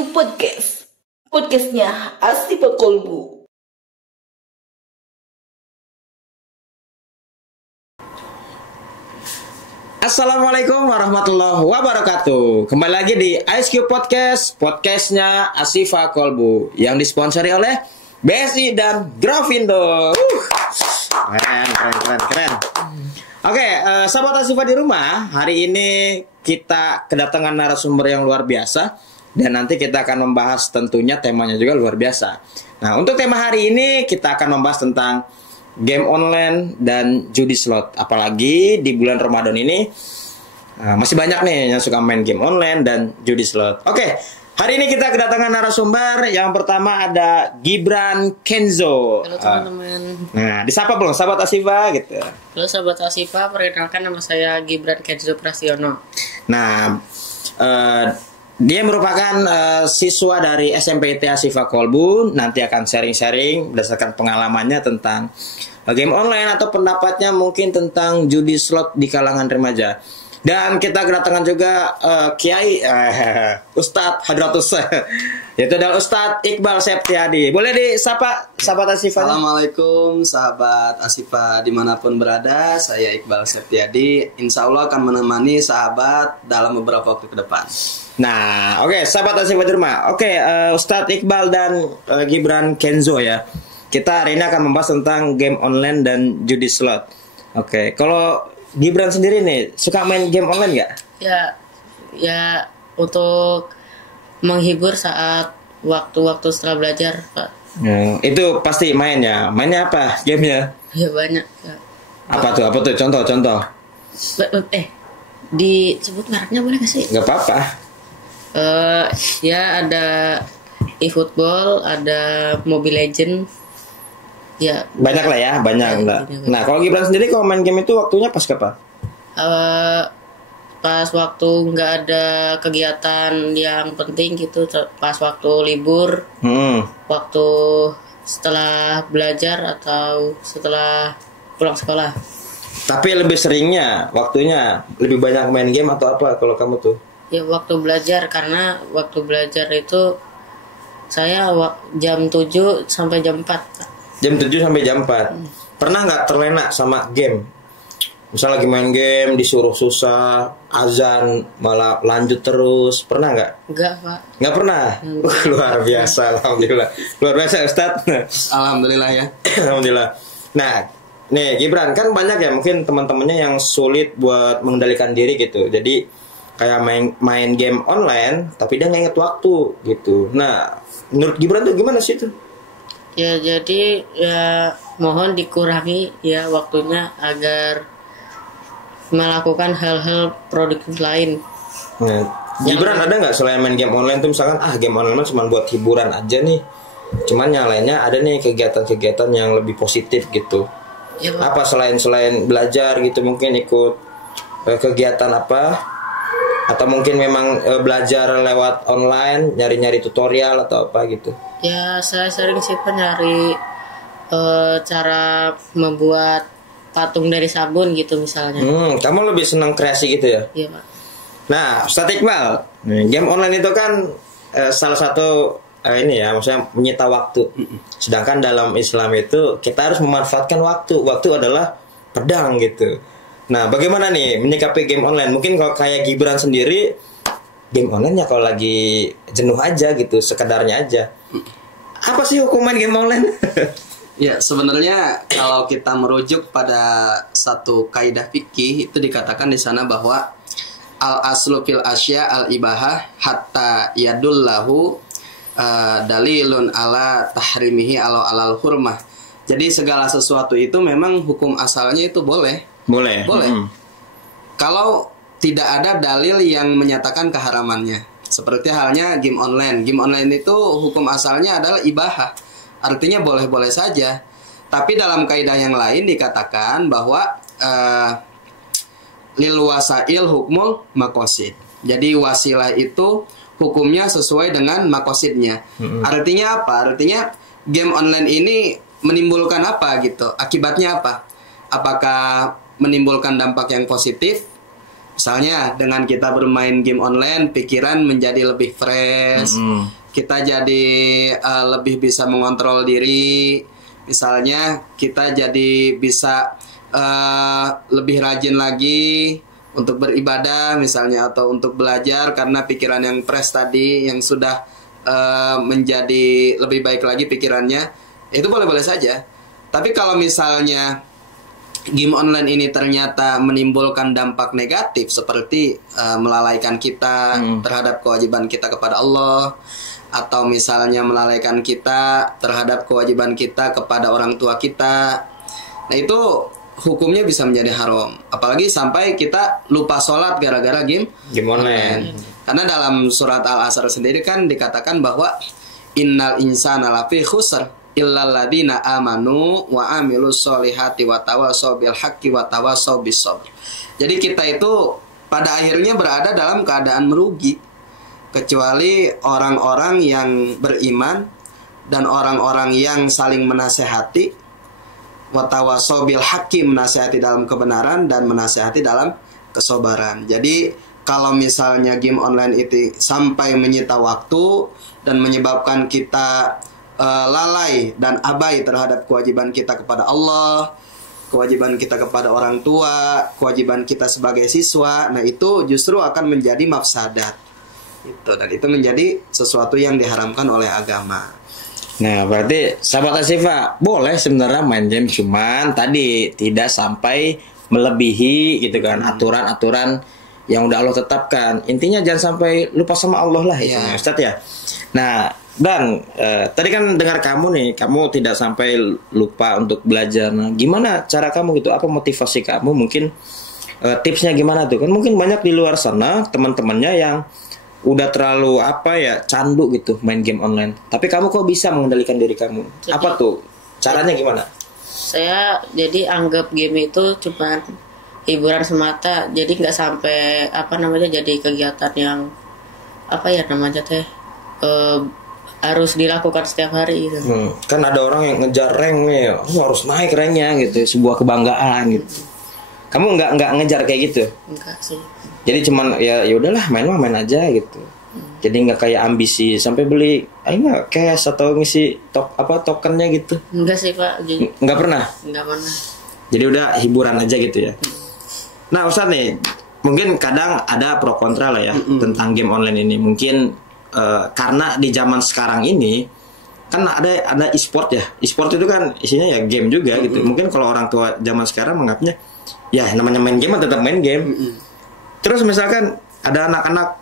Podcast. Podcastnya Asifa Kolbu. Assalamualaikum warahmatullahi wabarakatuh. Kembali lagi di IceQ Podcast, podcastnya Asifa Kolbu yang disponsori oleh BSI dan Grafindo. Keren. Oke, sahabat Asifa di rumah, hari ini kita kedatangan narasumber yang luar biasa dan nanti kita akan membahas tentunya temanya juga luar biasa. Nah, untuk tema hari ini kita akan membahas tentang game online dan judi slot. Apalagi di bulan Ramadan ini masih banyak nih yang suka main game online dan judi slot. Oke, hari ini kita kedatangan narasumber. Yang pertama ada Gibran Kenzo. Halo teman-teman. Nah, disapa belum sahabat Asifa gitu. Halo sahabat Asifa, perkenalkan nama saya Gibran Kenzo Prasiono. Nah, dia merupakan siswa dari SMPT Asifa Kolbu. Nanti akan sharing-sharing berdasarkan pengalamannya tentang game online atau pendapatnya mungkin tentang judi slot di kalangan remaja. Dan kita kedatangan juga Kiai Ustadz Hadratus yaitu adalah Ustadz Iqbal Septiadi. Boleh disapa sahabat Asifa? Assalamualaikum sahabat Asifa dimanapun berada. Saya Iqbal Septiadi. Insya Allah akan menemani sahabat dalam beberapa waktu ke depan. Nah, oke, sahabat Asifa di rumah. Oke, Ustadz Iqbal dan Gibran Kenzo ya. Kita hari ini akan membahas tentang game online dan judi slot. Oke, kalau Gibran sendiri nih, suka main game online nggak? Ya untuk menghibur saat waktu-waktu setelah belajar, Pak. Itu pasti main ya. Mainnya apa gamenya? Ya banyak. Ya. Apa tuh? Contoh. Disebut mereknya boleh nggak sih? Nggak apa-apa. Ya ada eFootball, ada Mobile Legend. Ya Banyak lah ya, banyak. Nah, kalau Gibran sendiri kalau main game itu waktunya pas kapan? Pas waktu nggak ada kegiatan yang penting gitu, pas waktu libur, waktu setelah belajar atau setelah pulang sekolah. Tapi lebih seringnya waktunya lebih banyak main game atau apa kalau kamu tuh? Ya waktu belajar, karena waktu belajar itu saya jam 7 sampai jam 4. Jam 7 sampai jam 4. Pernah nggak terlena sama game? Misal lagi main game disuruh susah, azan malah lanjut terus. Pernah nggak? Enggak, Pak. Nggak pernah? Luar biasa, alhamdulillah. Luar biasa, Ustadz. Alhamdulillah ya. Alhamdulillah. Nah, nih Gibran, kan banyak ya mungkin teman-temannya yang sulit buat mengendalikan diri gitu. Jadi kayak main game online tapi dia nggak inget waktu gitu. Nah, menurut Gibran tuh gimana sih itu? Ya jadi ya mohon dikurangi ya waktunya agar melakukan hal-hal produktif lain. Nah, Gibran ada nggak selain main game online tuh misalkan game online cuma buat hiburan aja nih. Cuman yang lainnya ada nih kegiatan-kegiatan yang lebih positif gitu. Ya, apa selain belajar gitu, mungkin ikut kegiatan apa? Atau mungkin memang belajar lewat online, nyari-nyari tutorial atau apa gitu? Ya saya sering sih Pak nyari cara membuat patung dari sabun gitu misalnya. Kamu lebih senang kreasi gitu ya? Iya Pak. Nah, Ustadz Iqbal, game online itu kan salah satu ini ya, maksudnya menyita waktu. Sedangkan dalam Islam itu kita harus memanfaatkan waktu. Waktu adalah pedang gitu. Nah, bagaimana nih menyikapi game online? Mungkin kalau kayak Gibran sendiri, game online ya kalau lagi jenuh aja gitu, sekedarnya aja. Apa sih hukuman game online? Ya sebenarnya kalau kita merujuk pada satu kaidah fikih itu dikatakan di sana bahwa al aslu fil asya al ibahah hatta yadullahu dalilun ala tahrimihi alal hurmah. Jadi segala sesuatu itu memang hukum asalnya itu boleh. Boleh. Kalau tidak ada dalil yang menyatakan keharamannya. Seperti halnya game online. Game online itu hukum asalnya adalah ibahah. Artinya boleh-boleh saja. Tapi dalam kaidah yang lain dikatakan bahwa lil wasail hukmul makosid. Jadi wasilah itu hukumnya sesuai dengan makosidnya. Artinya apa? Artinya game online ini menimbulkan apa gitu? Akibatnya apa? Apakah menimbulkan dampak yang positif Misalnya dengan kita bermain game online, pikiran menjadi lebih fresh, kita jadi lebih bisa mengontrol diri. Misalnya kita jadi bisa lebih rajin lagi untuk beribadah misalnya, atau untuk belajar karena pikiran yang fresh tadi, yang sudah menjadi lebih baik lagi pikirannya, itu boleh-boleh saja. Tapi kalau misalnya game online ini ternyata menimbulkan dampak negatif seperti melalaikan kita terhadap kewajiban kita kepada Allah, atau misalnya melalaikan kita terhadap kewajiban kita kepada orang tua kita, nah itu hukumnya bisa menjadi haram. Apalagi sampai kita lupa sholat gara-gara game online. Karena dalam surat Al-Asr sendiri kan dikatakan bahwa innal insana lafi khusr illal ladina amanu wa amilus solihati wa tawasaw bil haqqi wa tawasaw bis sabr. Jadi kita itu pada akhirnya berada dalam keadaan merugi, kecuali orang-orang yang beriman dan orang-orang yang saling menasehati, wa tawasaw bil haqqi, menasehati dalam kebenaran dan menasehati dalam kesabaran. Jadi kalau misalnya game online itu sampai menyita waktu dan menyebabkan kita lalai dan abai terhadap kewajiban kita kepada Allah, kewajiban kita kepada orang tua, kewajiban kita sebagai siswa, nah itu justru akan menjadi mafsadat. Itu, dan itu menjadi sesuatu yang diharamkan oleh agama. Nah, berarti sahabat Asifa boleh sebenarnya main game, cuman tadi tidak sampai melebihi gitu kan aturan-aturan yang udah Allah tetapkan. Intinya jangan sampai lupa sama Allah lah ya, Ustadz ya. Nah, dan tadi kan dengar kamu nih, kamu tidak sampai lupa untuk belajar. Nah, gimana cara kamu gitu? Apa motivasi kamu? Mungkin tipsnya gimana tuh? Kan mungkin banyak di luar sana teman-temannya yang udah terlalu candu gitu main game online. Tapi kamu kok bisa mengendalikan diri kamu? Jadi, apa tuh? Caranya gimana? Saya jadi anggap game itu cuma hiburan semata. Jadi nggak sampai jadi kegiatan yang harus dilakukan setiap hari gitu. Kan ada orang yang ngejar rank nih, harus naik ranknya gitu, sebuah kebanggaan gitu. Kamu nggak ngejar kayak gitu? Enggak sih. Jadi cuman ya udahlah main aja gitu. Jadi nggak kayak ambisi sampai beli cash atau ngisi tokennya gitu. Enggak sih Pak. Nggak pernah. Enggak pernah. Jadi udah hiburan aja gitu ya. Nah Ustadz nih, mungkin kadang ada pro kontra lah ya tentang game online ini. Mungkin karena di zaman sekarang ini kan ada e-sport ya. E-sport itu kan isinya ya game juga gitu. Mungkin kalau orang tua zaman sekarang menganggapnya ya namanya main game tetap main game. Terus misalkan ada anak-anak,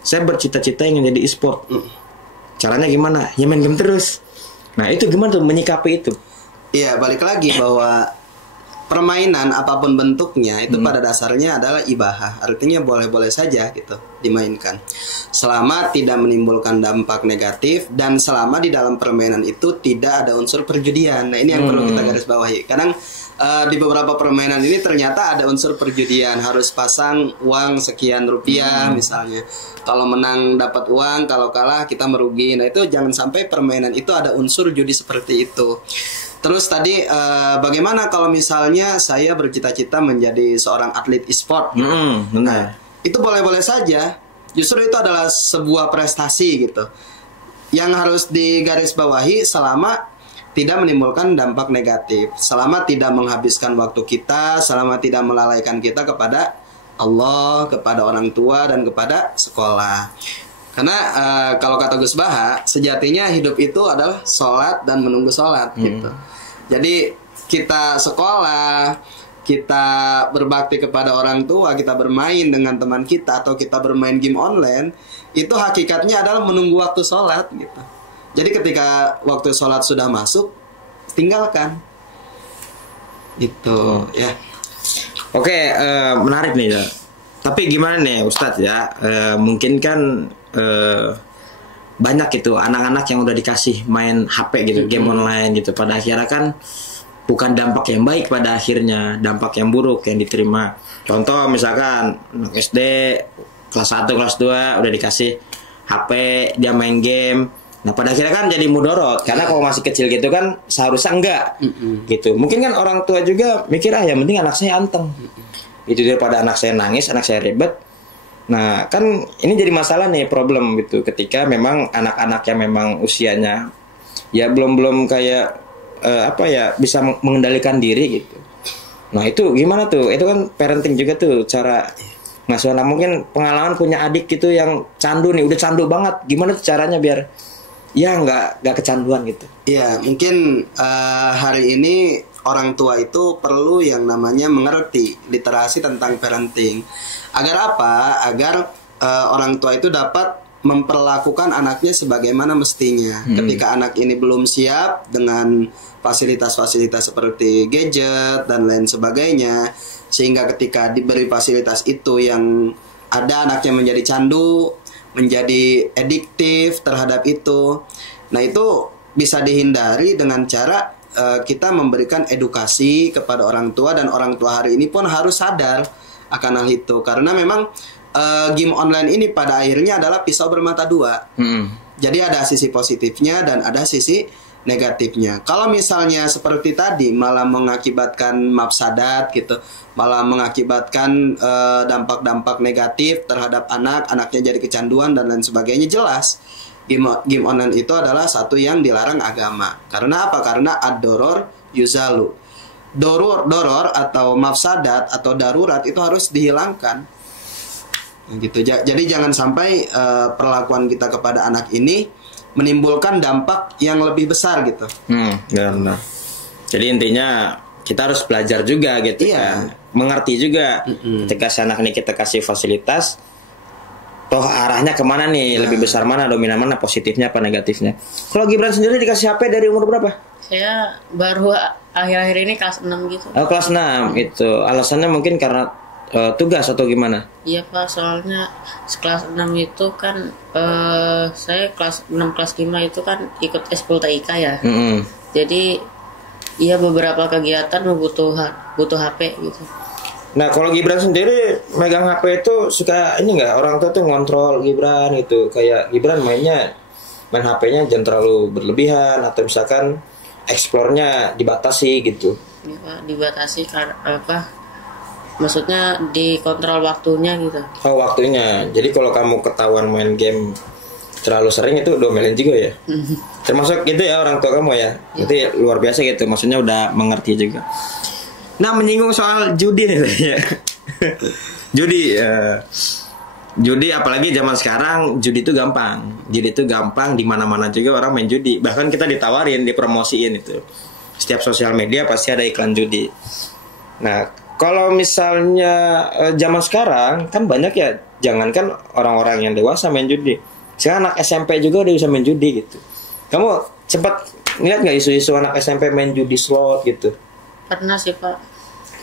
saya bercita-cita ingin jadi e-sport. Caranya gimana? Ya main game terus. Nah itu gimana tuh menyikapi itu? Iya, balik lagi bahwa permainan apapun bentuknya itu pada dasarnya adalah ibahah, artinya boleh-boleh saja gitu dimainkan selama tidak menimbulkan dampak negatif dan selama di dalam permainan itu tidak ada unsur perjudian. Nah ini yang perlu kita garis bawahi. Kadang di beberapa permainan ini ternyata ada unsur perjudian, harus pasang uang sekian rupiah misalnya, kalau menang dapat uang, kalau kalah kita merugi. Nah itu jangan sampai permainan itu ada unsur judi seperti itu. Terus tadi bagaimana kalau misalnya saya bercita-cita menjadi seorang atlet e-sport? Nah, itu boleh-boleh saja. Justru itu adalah sebuah prestasi gitu, yang harus digarisbawahi selama tidak menimbulkan dampak negatif, selama tidak menghabiskan waktu kita, selama tidak melalaikan kita kepada Allah, kepada orang tua, dan kepada sekolah. Karena kalau kata Gus Baha, sejatinya hidup itu adalah sholat dan menunggu sholat gitu. Jadi kita sekolah, kita berbakti kepada orang tua, kita bermain dengan teman kita, atau kita bermain game online, itu hakikatnya adalah menunggu waktu sholat gitu. Jadi ketika waktu sholat sudah masuk, tinggalkan. Itu ya. Oke, menarik nih ya. Tapi gimana nih Ustadz ya? Mungkin kan banyak gitu anak-anak yang udah dikasih main HP gitu, game online gitu, pada akhirnya kan bukan dampak yang baik, pada akhirnya dampak yang buruk yang diterima. Contoh misalkan anak SD kelas 1, kelas 2 udah dikasih HP, dia main game. Nah pada akhirnya kan jadi mudorot, karena kalau masih kecil gitu kan seharusnya enggak gitu. Mungkin kan orang tua juga mikir yang penting anak saya anteng. itu daripada anak saya nangis, anak saya ribet. Nah kan ini jadi masalah nih, problem gitu ketika memang anak-anak yang memang usianya ya belum kayak bisa mengendalikan diri gitu. Nah itu gimana tuh? Itu kan parenting juga tuh cara ngasih anak. Mungkin pengalaman punya adik gitu yang candu nih, udah candu banget. Gimana tuh caranya biar ya nggak kecanduan gitu? Iya, mungkin hari ini orang tua itu perlu yang namanya mengerti literasi tentang parenting. Agar apa? Agar orang tua itu dapat memperlakukan anaknya sebagaimana mestinya. Ketika anak ini belum siap dengan fasilitas-fasilitas seperti gadget dan lain sebagainya, sehingga ketika diberi fasilitas itu yang ada anaknya menjadi candu, menjadi adiktif terhadap itu. Nah itu bisa dihindari dengan cara kita memberikan edukasi kepada orang tua, dan orang tua hari ini pun harus sadar akan hal itu, karena memang game online ini pada akhirnya adalah pisau bermata dua. Jadi ada sisi positifnya dan ada sisi negatifnya. Kalau misalnya seperti tadi malah mengakibatkan mafsadat gitu, malah mengakibatkan dampak-dampak negatif terhadap anaknya jadi kecanduan dan lain sebagainya, jelas game online itu adalah satu yang dilarang agama. Karena apa? Karena ad-doror yuzalu. Doror atau mafsadat atau darurat itu harus dihilangkan. Gitu. Jadi jangan sampai perlakuan kita kepada anak ini menimbulkan dampak yang lebih besar gitu. Benar. Jadi intinya kita harus belajar juga gitu kan, mengerti juga. Ketika si anak ini kita kasih fasilitas, toh arahnya kemana nih, lebih besar mana, dominan mana, positifnya apa negatifnya. Kalau Gibran sendiri dikasih HP dari umur berapa? Saya baru akhir-akhir ini kelas 6 gitu. Oh, kelas 6 itu. Alasannya mungkin karena tugas atau gimana? Iya Pak, soalnya kelas 6 itu kan saya kelas 6 kelas 5 itu kan ikut eskul TIK ya. Jadi iya beberapa kegiatan butuh HP gitu. Nah kalau Gibran sendiri megang HP itu suka ini nggak, orang tua tuh ngontrol Gibran gitu, kayak Gibran main HP-nya jangan terlalu berlebihan, atau misalkan explore-nya dibatasi gitu? Ya Pak, dibatasi karena apa? Maksudnya dikontrol waktunya gitu. Oh waktunya. Jadi kalau kamu ketahuan main game terlalu sering itu domelin juga ya. Termasuk gitu ya orang tua kamu ya. Itu luar biasa gitu. Maksudnya udah mengerti juga. Nah menyinggung soal judi nih ya. Judi apalagi zaman sekarang judi itu gampang. Judi itu gampang, di mana-mana juga orang main judi. Bahkan kita ditawarin, dipromosiin itu. Setiap sosial media pasti ada iklan judi. Nah kalau misalnya zaman sekarang kan banyak ya, jangankan orang-orang yang dewasa main judi, sekarang anak SMP juga udah bisa main judi gitu. Kamu sempat ngeliat nggak isu-isu anak SMP main judi slot gitu? Pernah sih Pak.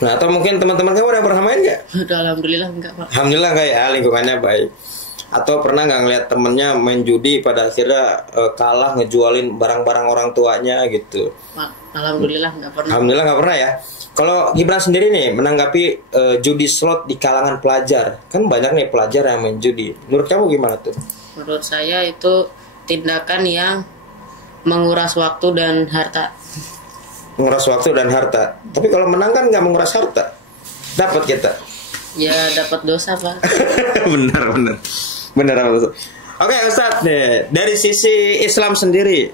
Nah atau mungkin teman-teman kamu udah pernah main nggak? Udah alhamdulillah enggak Pak. Alhamdulillah nggak ya, lingkungannya baik. Atau pernah nggak ngeliat temennya main judi pada akhirnya kalah ngejualin barang-barang orang tuanya gitu? Alhamdulillah nggak pernah. Alhamdulillah nggak pernah ya. Kalau Gibran sendiri nih menanggapi judi slot di kalangan pelajar, kan banyak nih pelajar yang main judi. Menurut kamu gimana tuh? Menurut saya itu tindakan yang menguras waktu dan harta. Menguras waktu dan harta. Tapi kalau menang kan nggak menguras harta, dapat kita. Ya dapat dosa Pak. benar. Oke Ustadz nih, dari sisi Islam sendiri,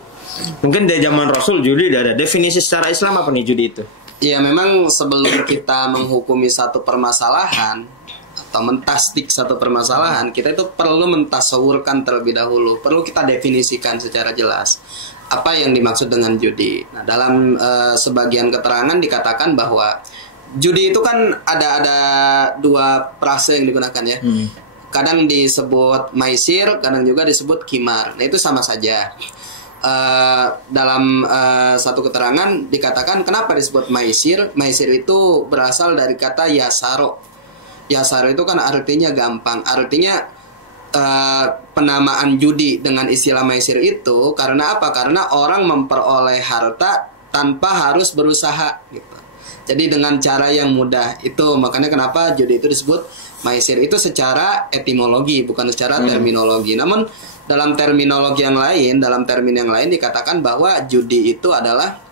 mungkin dari zaman Rasul judi udah ada. Definisi secara Islam apa nih judi itu? Ya memang sebelum kita menghukumi satu permasalahan atau mentasdik satu permasalahan, kita itu perlu mentasawurkan terlebih dahulu. Perlu kita definisikan secara jelas apa yang dimaksud dengan judi. Nah, dalam sebagian keterangan dikatakan bahwa judi itu kan ada dua frase yang digunakan ya. Kadang disebut maisir, kadang juga disebut kimar. Nah itu sama saja. Dalam satu keterangan dikatakan kenapa disebut maisir. Maisir itu berasal dari kata yasaro. Yasaro itu kan artinya gampang. Artinya penamaan judi dengan istilah maisir itu karena apa? Karena orang memperoleh harta tanpa harus berusaha gitu. Jadi dengan cara yang mudah. Itu makanya kenapa judi itu disebut maisir. Itu secara etimologi, bukan secara terminologi. Namun dalam terminologi yang lain, dalam termin yang lain dikatakan bahwa judi itu adalah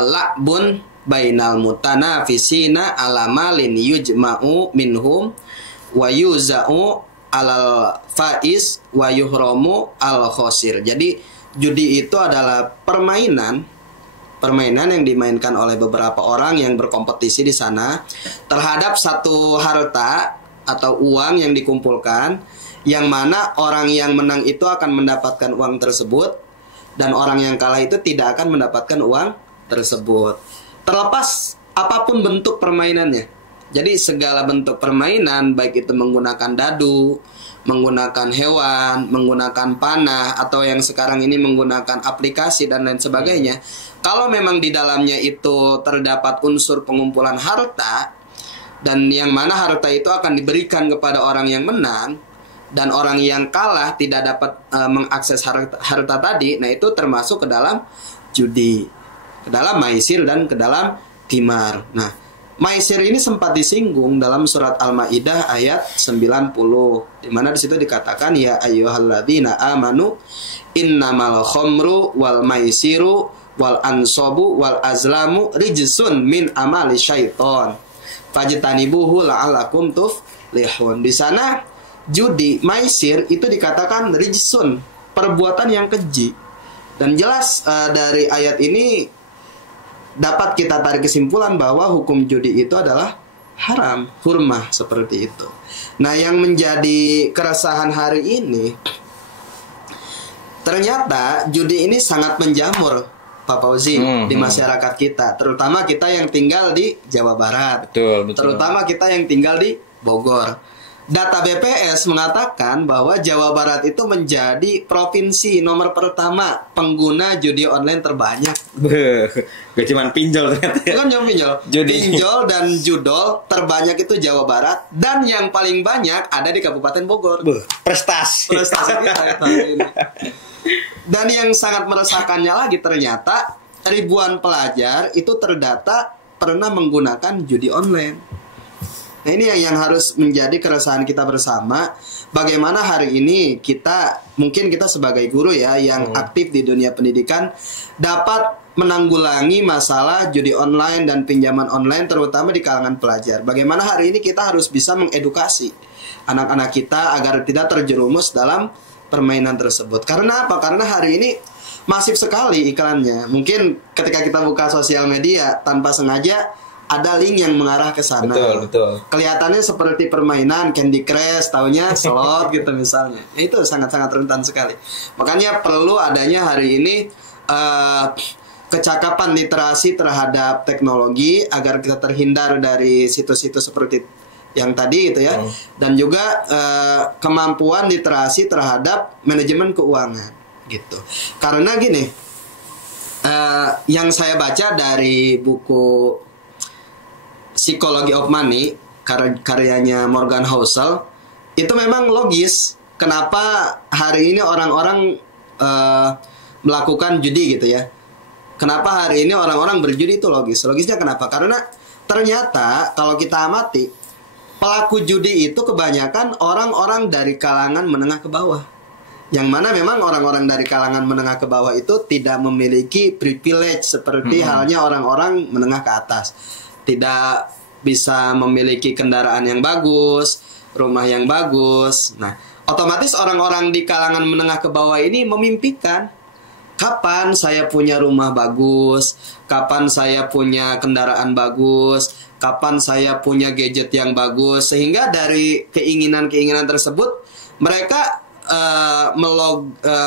la'bun bainal mutanafisina ala malin yujma'u minhum wa yuza'u alal faiz wa yuhramu al khosir. Jadi judi itu adalah permainan yang dimainkan oleh beberapa orang yang berkompetisi di sana terhadap satu harta atau uang yang dikumpulkan, yang mana orang yang menang itu akan mendapatkan uang tersebut dan orang yang kalah itu tidak akan mendapatkan uang tersebut, terlepas apapun bentuk permainannya. Jadi segala bentuk permainan, baik itu menggunakan dadu, menggunakan hewan, menggunakan panah, atau yang sekarang ini menggunakan aplikasi dan lain sebagainya, kalau memang di dalamnya itu terdapat unsur pengumpulan harta, dan yang mana harta itu akan diberikan kepada orang yang menang, dan orang yang kalah tidak dapat mengakses harta tadi, nah itu termasuk ke dalam judi, ke dalam maisir dan ke dalam qimar. Nah, maisir ini sempat disinggung dalam surat Al-Maidah ayat 90, di mana di situ dikatakan ya ayyuhalladzina amanu innamal khamru wal maisiru wal ansabu wal azlamu rijsun min amali syaiton fajtanibuhu la'allakum tuflihun. Di sana judi, maisir itu dikatakan rijsun, perbuatan yang keji. Dan jelas dari ayat ini dapat kita tarik kesimpulan bahwa hukum judi itu adalah haram, hurmah, seperti itu. Nah, yang menjadi keresahan hari ini, ternyata judi ini sangat menjamur, Pak Fauzi, di masyarakat kita, terutama kita yang tinggal di Jawa Barat, betul. Terutama kita yang tinggal di Bogor. Data BPS mengatakan bahwa Jawa Barat itu menjadi provinsi nomor pertama pengguna judi online terbanyak. Gak cuman pinjol ternyata. Bukan cuma pinjol. Pinjol dan judol terbanyak itu Jawa Barat, dan yang paling banyak ada di Kabupaten Bogor. Prestasi kita ini. Dan yang sangat meresahkannya lagi, ternyata ribuan pelajar itu terdata pernah menggunakan judi online. Nah, ini yang harus menjadi keresahan kita bersama. Bagaimana hari ini mungkin kita sebagai guru ya yang aktif di dunia pendidikan dapat menanggulangi masalah judi online dan pinjaman online, terutama di kalangan pelajar. Bagaimana hari ini kita harus bisa mengedukasi anak-anak kita agar tidak terjerumus dalam permainan tersebut. Karena apa? Karena hari ini masif sekali iklannya. Mungkin ketika kita buka sosial media tanpa sengaja ada link yang mengarah ke sana. Betul. Kelihatannya seperti permainan Candy Crush, taunya slot gitu misalnya. Itu sangat-sangat rentan sekali. Makanya perlu adanya hari ini kecakapan literasi terhadap teknologi agar kita terhindar dari situs-situs seperti yang tadi gitu ya. Dan juga kemampuan literasi terhadap manajemen keuangan gitu. Karena gini, yang saya baca dari buku Psychology of Money karyanya Morgan Housel, itu memang logis kenapa hari ini orang-orang melakukan judi gitu ya. Kenapa hari ini orang-orang berjudi itu logis. Logisnya kenapa? Karena ternyata kalau kita amati, pelaku judi itu kebanyakan orang-orang dari kalangan menengah ke bawah. Yang mana memang orang-orang dari kalangan menengah ke bawah itu tidak memiliki privilege seperti halnya orang-orang menengah ke atas. Tidak bisa memiliki kendaraan yang bagus, rumah yang bagus. Nah, otomatis orang-orang di kalangan menengah ke bawah ini memimpikan, kapan saya punya rumah bagus, kapan saya punya kendaraan bagus, kapan saya punya gadget yang bagus. Sehingga dari keinginan-keinginan tersebut mereka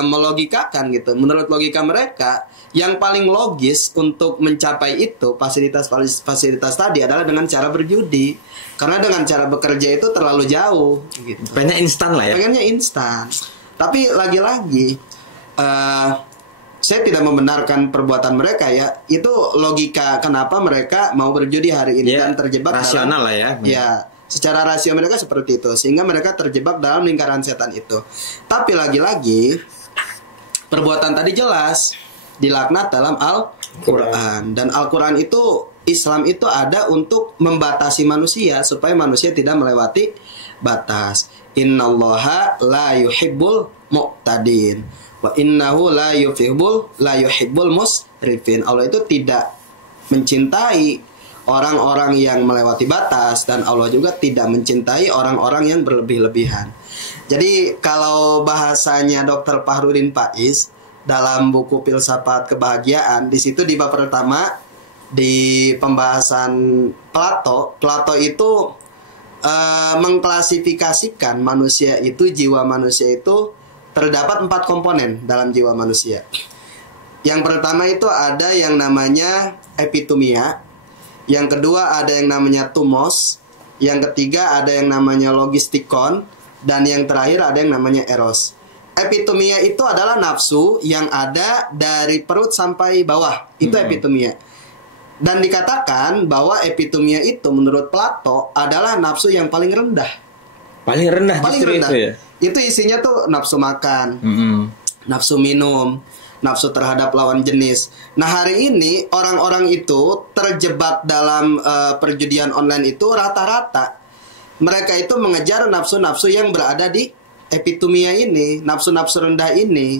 melogikakan gitu. Menurut logika mereka, yang paling logis untuk mencapai itu fasilitas tadi adalah dengan cara berjudi. Karena dengan cara bekerja itu terlalu jauh gitu. Pengennya instan lah ya. Pengennya instan. Tapi lagi-lagi saya tidak membenarkan perbuatan mereka ya. Itu logika kenapa mereka mau berjudi hari ini dan terjebak rasional lah ya. Ya, secara rasio mereka seperti itu, sehingga mereka terjebak dalam lingkaran setan itu. Tapi lagi-lagi perbuatan tadi jelas dilaknat dalam Al-Quran. Dan Al-Quran itu, Islam itu ada untuk membatasi manusia supaya manusia tidak melewati batas. Innallaha la yuhibbul mu'tadin wa innahu la yuhibbul musrifin. Allah itu tidak mencintai orang-orang yang melewati batas, dan Allah juga tidak mencintai orang-orang yang berlebih-lebihan. Jadi kalau bahasanya Dr. Fahrudin Faiz dalam buku Filsafat Kebahagiaan, di situ di bab pertama di pembahasan Plato itu mengklasifikasikan manusia itu, jiwa manusia itu terdapat 4 komponen dalam jiwa manusia. Yang pertama itu ada yang namanya epitumia, yang kedua ada yang namanya tumos, yang ketiga ada yang namanya logistikon, dan yang terakhir ada yang namanya eros. Epitumia itu adalah nafsu yang ada dari perut sampai bawah, itu epitumia. Dan dikatakan bahwa epitumia itu menurut Plato adalah nafsu yang paling rendah. Paling rendah justru rendah. itu ya. Itu isinya tuh nafsu makan, nafsu minum, nafsu terhadap lawan jenis. Nah, hari ini orang-orang itu terjebak dalam perjudian online itu rata-rata mereka itu mengejar nafsu-nafsu yang berada di epitumia ini, nafsu-nafsu rendah ini,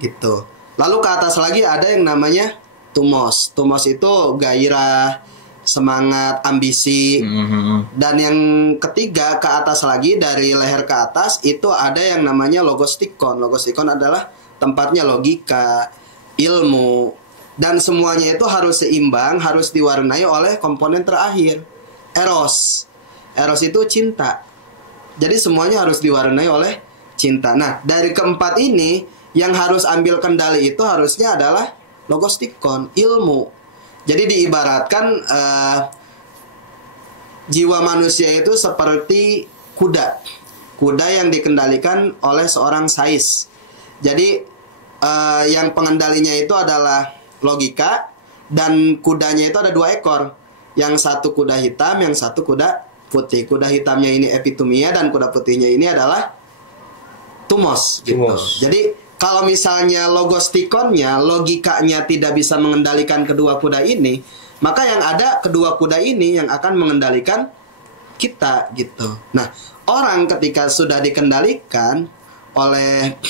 gitu. Lalu ke atas lagi ada yang namanya tumos. Tumos itu gairah, semangat, ambisi. Dan yang ketiga ke atas lagi, dari leher ke atas itu ada yang namanya logostikon. Logostikon adalah tempatnya logika, ilmu, dan semuanya itu harus seimbang, harus diwarnai oleh komponen terakhir, eros. Eros itu cinta. Jadi semuanya harus diwarnai oleh cinta. Nah, dari keempat ini yang harus ambil kendali itu harusnya adalah logostikon, ilmu. Jadi diibaratkan jiwa manusia itu seperti kuda. Kuda yang dikendalikan oleh seorang sais. Jadi yang pengendalinya itu adalah logika, dan kudanya itu ada 2 ekor. Yang satu kuda hitam, yang satu kuda putih. Kuda hitamnya ini epitumia, dan kuda putihnya ini adalah tumos, gitu. Jadi kalau misalnya logostikonnya, logikanya tidak bisa mengendalikan kedua kuda ini, maka yang ada kedua kuda ini yang akan mengendalikan kita, gitu. Nah, orang ketika sudah dikendalikan oleh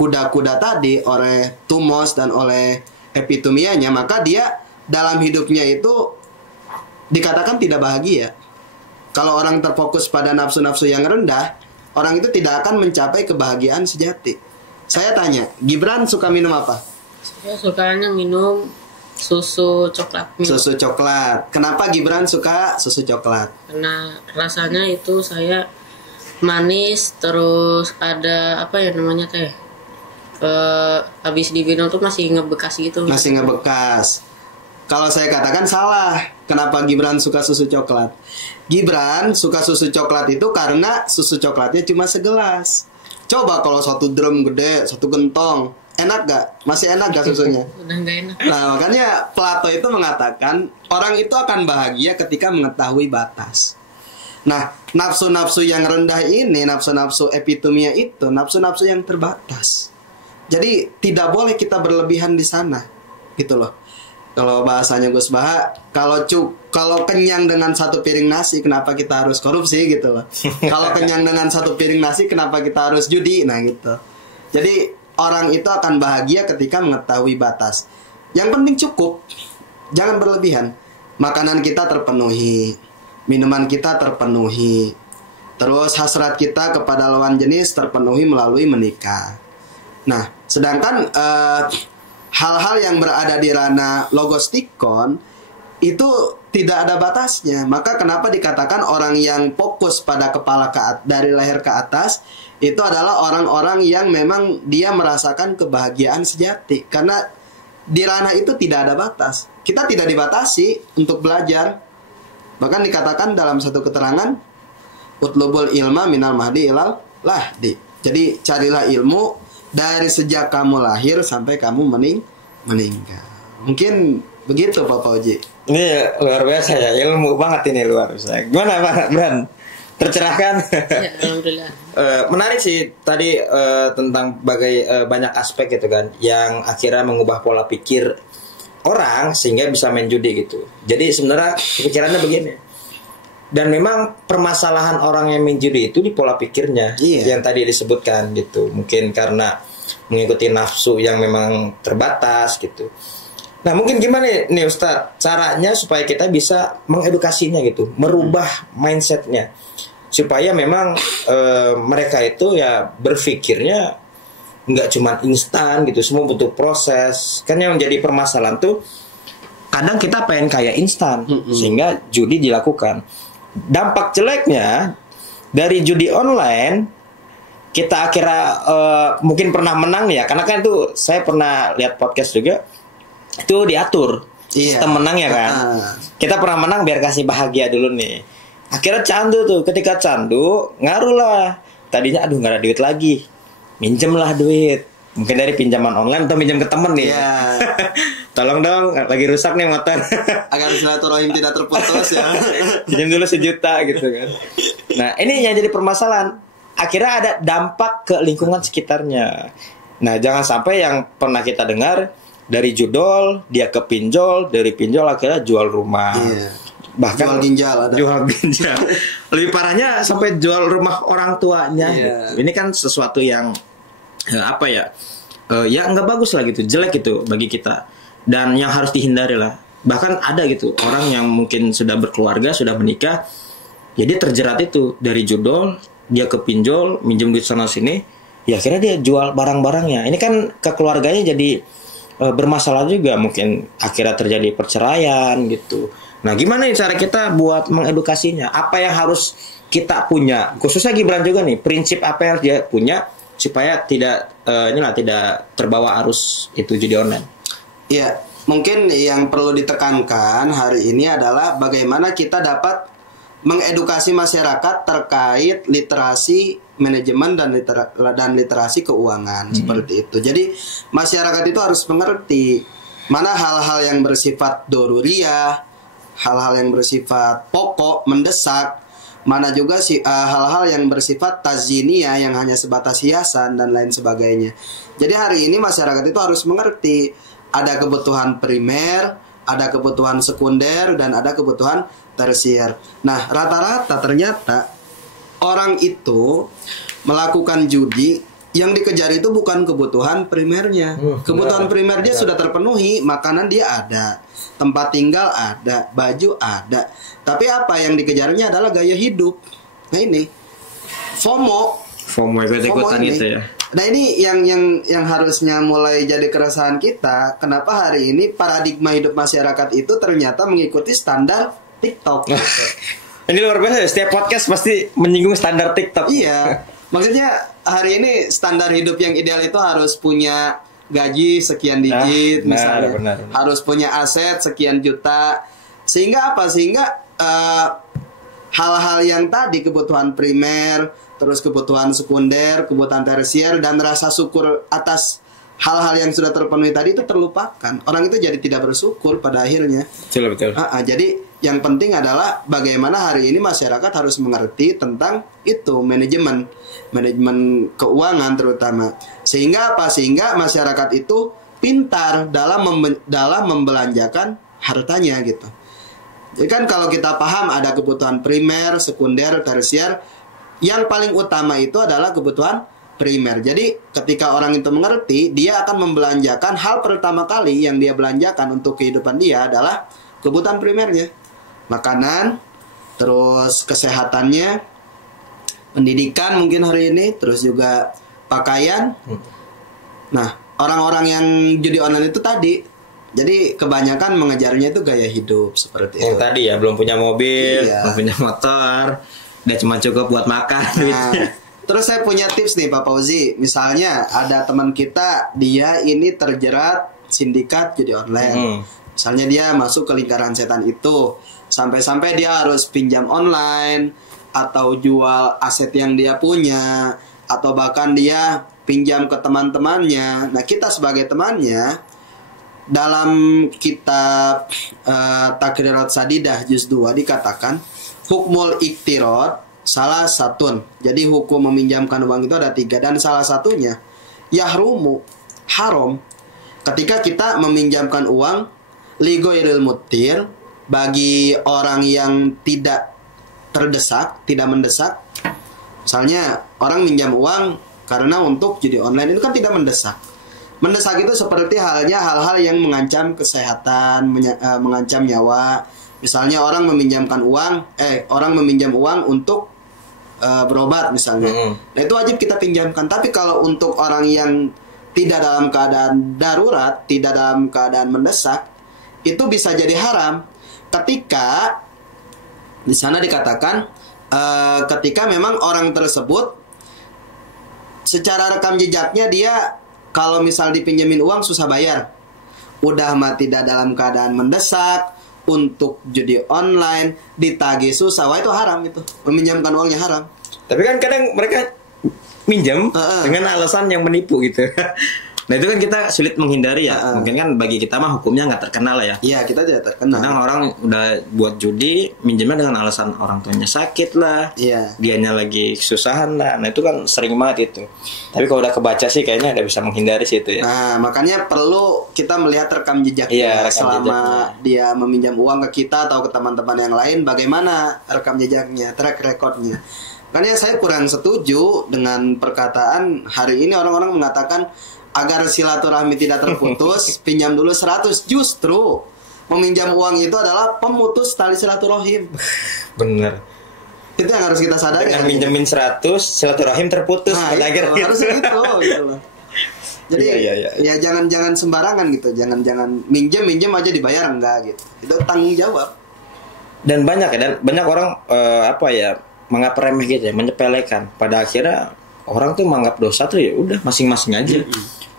kuda-kuda tadi, oleh tumos dan oleh epitumianya, maka dia dalam hidupnya itu dikatakan tidak bahagia. Kalau orang terfokus pada nafsu-nafsu yang rendah, orang itu tidak akan mencapai kebahagiaan sejati. Saya tanya, Gibran suka minum apa? Saya sukanya minum susu coklat. Susu coklat. Kenapa Gibran suka susu coklat? Karena rasanya itu saya manis, terus ada apa ya namanya teh? Habis diminum tuh masih ngebekas gitu. Masih ngebekas. Kalau saya katakan salah. Kenapa Gibran suka susu coklat? Gibran suka susu coklat itu karena susu coklatnya cuma segelas. Coba kalau 1 drum gede, 1 gentong, enak gak? Masih enak gak susunya? Udah gak enak. Nah, makanya Plato itu mengatakan orang itu akan bahagia ketika mengetahui batas. Nah, nafsu-nafsu yang rendah ini, nafsu-nafsu epitumia itu, nafsu-nafsu yang terbatas. Jadi tidak boleh kita berlebihan di sana, gitu loh. Kalau bahasanya Gus Baha, kalau kenyang dengan 1 piring nasi, kenapa kita harus korupsi, gitu loh. Kalau kenyang dengan 1 piring nasi, kenapa kita harus judi, nah gitu. Jadi orang itu akan bahagia ketika mengetahui batas. Yang penting cukup, jangan berlebihan. Makanan kita terpenuhi, minuman kita terpenuhi, terus hasrat kita kepada lawan jenis terpenuhi melalui menikah. Nah, sedangkan hal-hal yang berada di ranah logostikon itu tidak ada batasnya. Maka kenapa dikatakan orang yang fokus pada kepala dari leher ke atas itu adalah orang-orang yang memang dia merasakan kebahagiaan sejati. Karena di ranah itu tidak ada batas. Kita tidak dibatasi untuk belajar. Bahkan dikatakan dalam satu keterangan, utlubul ilma minal mahdi ilal lahdi. Jadi carilah ilmu dari sejak kamu lahir sampai kamu meninggal. Mungkin begitu Pak Fauji. Ini luar biasa ya, ilmu banget ini, luar biasa. Gimana Pak Bran? Tercerahkan? Ya, alhamdulillah. Menarik sih tadi tentang banyak aspek gitu kan, yang akhirnya mengubah pola pikir orang sehingga bisa main judi gitu. Jadi sebenarnya pikirannya begini. Dan memang permasalahan orang yang main judi itu di pola pikirnya, yang tadi disebutkan gitu. Mungkin karena mengikuti nafsu yang memang terbatas gitu. Nah mungkin gimana nih Ustadz caranya supaya kita bisa mengedukasinya gitu, merubah mindsetnya supaya memang mereka itu ya berpikirnya nggak cuma instan gitu, semua butuh proses. Kan yang menjadi permasalahan tuh kadang kita pengen kayak instan sehingga judi dilakukan. Dampak jeleknya dari judi online, kita akhirnya mungkin pernah menang ya, karena kan itu saya pernah lihat podcast juga. Itu diatur sistem menang ya kan. Kita pernah menang biar kasih bahagia dulu nih. Akhirnya candu tuh. Ketika candu ngaruh lah. Tadinya aduh nggak ada duit lagi, minjem lah duit. Mungkin dari pinjaman online atau minjem ke temen nih. Tolong dong, lagi rusak nih motor. Agar silaturahim tidak terputus ya. Pinjam dulu 1 juta gitu kan. Nah ini yang jadi permasalahan. Akhirnya ada dampak ke lingkungan sekitarnya. Nah jangan sampai yang pernah kita dengar, dari judol dia ke pinjol, dari pinjol akhirnya jual rumah, bahkan jual ginjal. Lebih parahnya sampai jual rumah orang tuanya. Gitu. Ini kan sesuatu yang apa ya, ya nggak bagus lah gitu, jelek gitu bagi kita dan yang harus dihindari lah. Bahkan ada gitu orang yang mungkin sudah berkeluarga, sudah menikah, jadi terjerat itu dari judol dia ke pinjol, minjem duit sana sini, ya akhirnya dia jual barang-barangnya. Ini kan kekeluarganya jadi bermasalah juga, mungkin akhirnya terjadi perceraian gitu. Nah gimana nih cara kita buat mengedukasinya? Apa yang harus kita punya, khususnya Gibran juga nih, prinsip apa yang dia punya supaya tidak tidak terbawa arus itu judi online? Ya mungkin yang perlu ditekankan hari ini adalah bagaimana kita dapat mengedukasi masyarakat terkait literasi manajemen dan literasi keuangan seperti itu. Jadi masyarakat itu harus mengerti mana hal-hal yang bersifat doruriyah, hal-hal yang bersifat pokok, mendesak, mana juga hal-hal yang bersifat taziniyah yang hanya sebatas hiasan dan lain sebagainya. Jadi hari ini masyarakat itu harus mengerti ada kebutuhan primer, ada kebutuhan sekunder, dan ada kebutuhan tersier. Nah, rata-rata ternyata orang itu melakukan judi, yang dikejar itu bukan kebutuhan primernya. Kebutuhan primer dia sudah terpenuhi, makanan dia ada, tempat tinggal ada, baju ada. Tapi apa yang dikejarnya adalah gaya hidup. Nah ini FOMO ikut-ikutan itu ya. Nah ini yang harusnya mulai jadi keresahan kita. Kenapa hari ini paradigma hidup masyarakat itu ternyata mengikuti standar TikTok. Ini luar biasa ya, setiap podcast pasti menyinggung standar TikTok. Iya, maksudnya hari ini standar hidup yang ideal itu harus punya gaji sekian digit, misalnya benar. Harus punya aset sekian juta. Sehingga apa? Sehingga hal-hal yang tadi, kebutuhan primer, terus kebutuhan sekunder, kebutuhan tersier, dan rasa syukur atas hal-hal yang sudah terpenuhi tadi itu terlupakan. Orang itu jadi tidak bersyukur pada akhirnya. Betul. Jadi yang penting adalah bagaimana hari ini masyarakat harus mengerti tentang itu, manajemen keuangan terutama. Sehingga apa? Sehingga masyarakat itu pintar dalam membelanjakan hartanya gitu. Jadi kan kalau kita paham ada kebutuhan primer, sekunder, tersier, yang paling utama itu adalah kebutuhan primer. Jadi ketika orang itu mengerti, dia akan membelanjakan hal pertama kali yang dia belanjakan untuk kehidupan dia adalah kebutuhan primernya. Makanan, terus kesehatannya, pendidikan mungkin hari ini, terus juga pakaian. Nah, orang-orang yang judi online itu tadi, jadi kebanyakan mengejarnya itu gaya hidup seperti itu. Yang tadi ya, belum punya mobil, belum punya motor, udah cuma cukup buat makan. Nah, terus saya punya tips nih Pak Fauzi. Misalnya ada teman kita, dia ini terjerat sindikat judi online. Misalnya dia masuk ke lingkaran setan itu, sampai-sampai dia harus pinjam online, atau jual aset yang dia punya, atau bahkan dia pinjam ke teman-temannya. Nah kita sebagai temannya, dalam kitab Takrirat Sadidah Juz 2 dikatakan hukmul iktirad salah satun. Jadi hukum meminjamkan uang itu ada 3, dan salah satunya yahrumu, haram, ketika kita meminjamkan uang ligoiril mutir, bagi orang yang tidak terdesak, tidak mendesak. Misalnya orang minjam uang karena untuk judi online, itu kan tidak mendesak. Mendesak itu seperti halnya hal-hal yang mengancam kesehatan, mengancam nyawa. Misalnya orang meminjam uang untuk berobat misalnya. Nah itu wajib kita pinjamkan. Tapi kalau untuk orang yang tidak dalam keadaan darurat, tidak dalam keadaan mendesak, itu bisa jadi haram. Ketika di sana dikatakan ketika memang orang tersebut secara rekam jejaknya dia kalau misal dipinjemin uang susah bayar, udah mah tidak dalam keadaan mendesak, untuk judi online ditagih susah, wah itu haram, itu meminjamkan uangnya haram. Tapi kan kadang mereka minjam dengan alasan yang menipu gitu. Nah itu kan kita sulit menghindari ya. Mungkin kan bagi kita mah hukumnya nggak terkenal lah ya. Iya, kita tidak terkenal. Kadang orang udah buat judi, minjemnya dengan alasan orang tuanya sakit lah, dianya lagi kesusahan lah. Nah itu kan sering banget itu. Tapi kalau udah kebaca sih kayaknya udah bisa menghindari sih itu ya. Nah makanya perlu kita melihat rekam jejaknya, selama dia meminjam uang ke kita atau ke teman-teman yang lain, bagaimana rekam jejaknya, track recordnya. Makanya saya kurang setuju dengan perkataan hari ini orang-orang mengatakan agar silaturahmi tidak terputus, pinjam dulu 100. Justru meminjam uang itu adalah pemutus tali silaturahim. Bener. Itu yang harus kita sadari. Dengan minjemin 100, silaturahim terputus. Nah, itu, harus gitu loh. Jadi ya jangan sembarangan gitu. Jangan minjem aja dibayar, enggak gitu. Itu tanggung jawab. Dan banyak ya, dan banyak orang menganggap remeh gitu ya, menyepelekan. Pada akhirnya orang tuh menganggap dosa tuh ya udah masing-masing aja.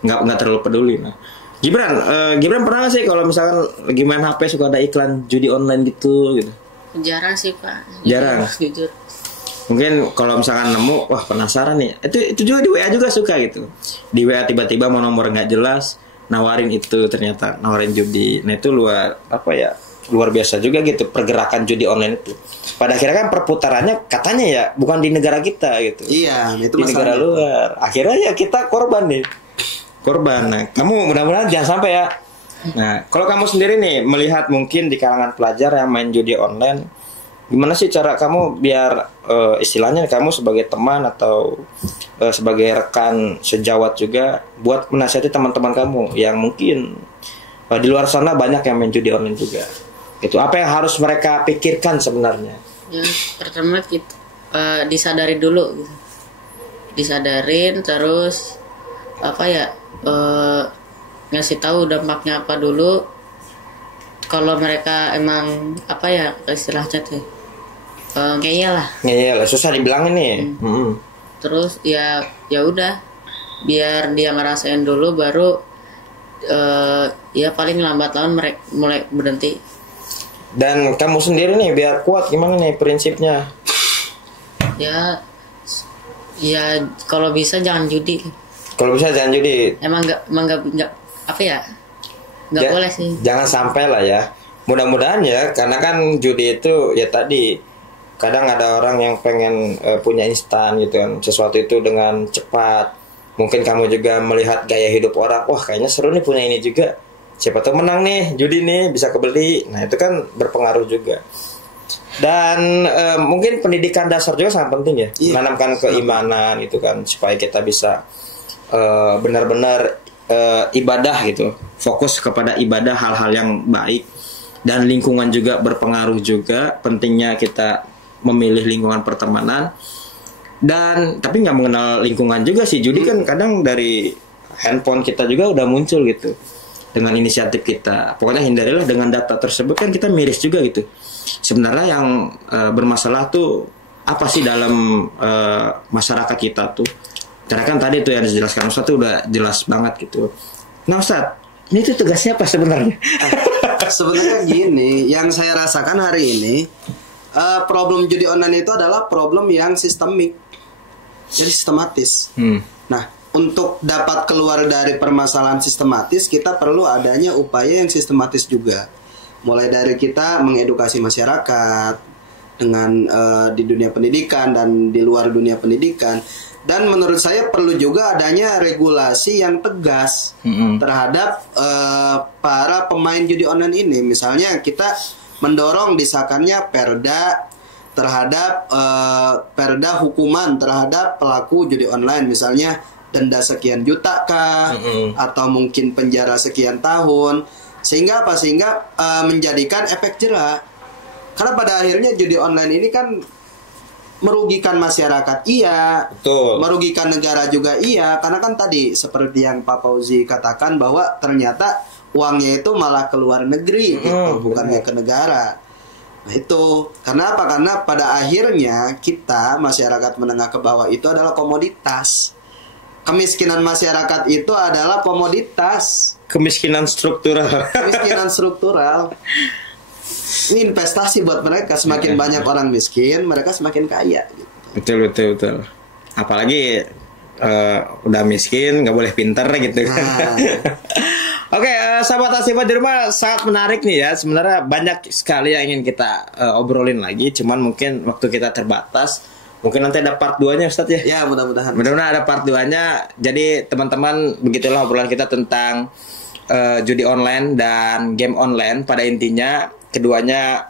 Nggak terlalu peduli. Nah, Gibran pernah nggak sih kalau misalkan lagi main HP suka ada iklan judi online gitu? Jarang sih Pak. Jarang. Jujur. Mungkin kalau misalkan nemu, wah penasaran nih. Itu juga di WA juga suka gitu. Di WA tiba-tiba mau nomor nggak jelas, nawarin itu, ternyata nawarin judi. Nah itu luar biasa juga gitu pergerakan judi online itu. Pada akhirnya kan perputarannya katanya ya bukan di negara kita gitu. Iya, itu di negara luar. Akhirnya ya kita korban nih. Nah, kamu mudah-mudahan jangan sampai ya. Nah, kalau kamu sendiri nih melihat mungkin di kalangan pelajar yang main judi online, gimana sih cara kamu biar istilahnya kamu sebagai teman atau sebagai rekan sejawat juga buat menasihati teman-teman kamu yang mungkin di luar sana banyak yang main judi online juga. Itu apa yang harus mereka pikirkan sebenarnya? Ya, pertama kita disadari dulu gitu. Disadarin terus ngasih tahu dampaknya apa dulu. Kalau mereka emang istilahnya tuh ngeyel lah, susah dibilangin nih. Terus ya udah biar dia ngerasain dulu baru ya paling lambat laun mereka mulai berhenti. Dan kamu sendiri nih biar kuat gimana nih prinsipnya? Ya kalau bisa jangan judi. Kalau bisa jangan judi. Emang nggak nggak boleh sih. Jangan sampai lah ya. Mudah-mudahan ya, karena kan judi itu ya tadi kadang ada orang yang pengen punya instan gitu kan, sesuatu itu dengan cepat. Mungkin kamu juga melihat gaya hidup orang, wah kayaknya seru nih punya ini juga. Siapa tahu menang nih judi nih, bisa kebeli. Nah itu kan berpengaruh juga. Dan mungkin pendidikan dasar juga sangat penting ya, menanamkan keimanan gitu kan, supaya kita bisa benar-benar ibadah gitu, fokus kepada ibadah, hal-hal yang baik. Dan lingkungan juga berpengaruh juga, pentingnya kita memilih lingkungan pertemanan. Dan tapi nggak mengenal lingkungan juga sih, judi kan kadang dari handphone kita juga udah muncul gitu dengan inisiatif kita. Pokoknya hindarilah dengan data tersebut, kan kita miris juga gitu. Sebenarnya yang bermasalah tuh apa sih dalam masyarakat kita tuh? Karena kan tadi tuh yang dijelaskan Ustadz tuh udah jelas banget gitu. Nah Ustadz, ini tuh tugasnya apa sebenarnya? Sebenarnya gini, yang saya rasakan hari ini problem judi online itu adalah problem yang sistemik, jadi sistematis. Nah, untuk dapat keluar dari permasalahan sistematis, kita perlu adanya upaya yang sistematis juga. Mulai dari kita mengedukasi masyarakat dengan di dunia pendidikan dan di luar dunia pendidikan. Dan menurut saya perlu juga adanya regulasi yang tegas terhadap para pemain judi online ini. Misalnya kita mendorong disahkannya perda terhadap perda hukuman terhadap pelaku judi online, misalnya denda sekian juta kah, atau mungkin penjara sekian tahun. Sehingga apa? Sehingga menjadikan efek jera. Karena pada akhirnya judi online ini kan merugikan masyarakat, iya. Betul. Merugikan negara juga, iya. Karena kan tadi seperti yang Pak Fauzi katakan bahwa ternyata uangnya itu malah ke luar negeri, gitu, bukannya ke negara. Nah itu, kenapa? Karena pada akhirnya kita, masyarakat menengah ke bawah itu adalah komoditas. Kemiskinan masyarakat itu adalah komoditas. Kemiskinan struktural. Kemiskinan struktural. Ini investasi buat mereka. Semakin banyak orang miskin, mereka semakin kaya, gitu. Betul. Apalagi udah miskin, nggak boleh pinter gitu. Oke, sahabat Asifa di rumah, sangat menarik nih ya. Sebenarnya banyak sekali yang ingin kita obrolin lagi, cuman mungkin waktu kita terbatas. Mungkin nanti ada part 2-nya Ustadz ya. Ya, mudah-mudahan. Mudah-mudahan ada part 2-nya. Jadi teman-teman, begitulah obrolan kita tentang judi online dan game online. Pada intinya keduanya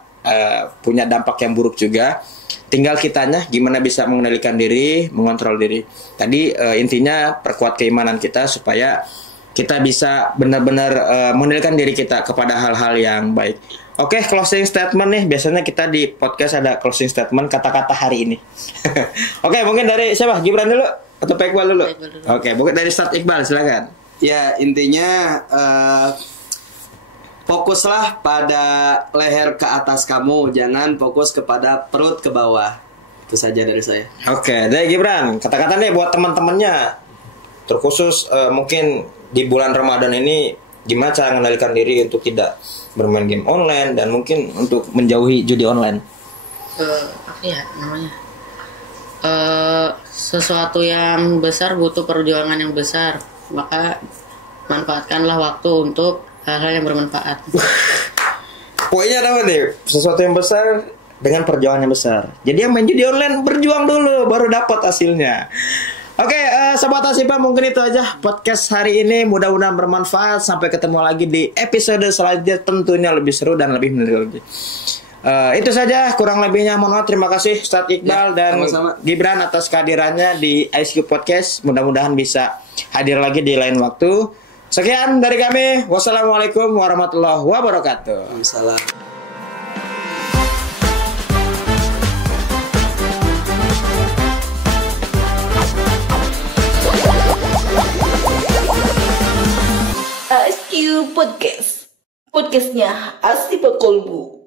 punya dampak yang buruk juga. Tinggal kitanya gimana bisa mengendalikan diri, mengontrol diri. Tadi intinya perkuat keimanan kita supaya kita bisa benar-benar mengendalikan diri kita kepada hal-hal yang baik. Oke, closing statement nih. Biasanya kita di podcast ada closing statement, kata-kata hari ini. Oke, mungkin dari siapa? Gibran dulu atau Pak Iqbal dulu? Oke, mungkin dari Ustadz Iqbal, silakan. Ya, intinya fokuslah pada leher ke atas kamu, jangan fokus kepada perut ke bawah. Itu saja dari saya. Oke, dari Gibran, kata-kata nih buat teman-temannya, terkhusus mungkin di bulan Ramadan ini, gimana cara mengendalikan diri untuk tidak bermain game online dan mungkin untuk menjauhi judi online. Apa ya namanya? Sesuatu yang besar butuh perjuangan yang besar, maka manfaatkanlah waktu untuk hal-hal yang bermanfaat. Poinnya apa nih? Sesuatu yang besar dengan perjuangan yang besar. Jadi yang main judi online berjuang dulu, baru dapat hasilnya. Oke, Sobat Asifa, mungkin itu aja podcast hari ini. Mudah-mudahan bermanfaat. Sampai ketemu lagi di episode selanjutnya, tentunya lebih seru dan lebih menarik lagi. Itu saja, kurang lebihnya mohon maaf. Terima kasih Ustadz Iqbal dan sama-sama Gibran atas kehadirannya di IceCube Podcast. Mudah-mudahan bisa hadir lagi di lain waktu. Sekian dari kami. Wassalamualaikum warahmatullahi wabarakatuh. Waalaikumsalam. IceCube Podcast. Podcastnya Asifa Kolbu.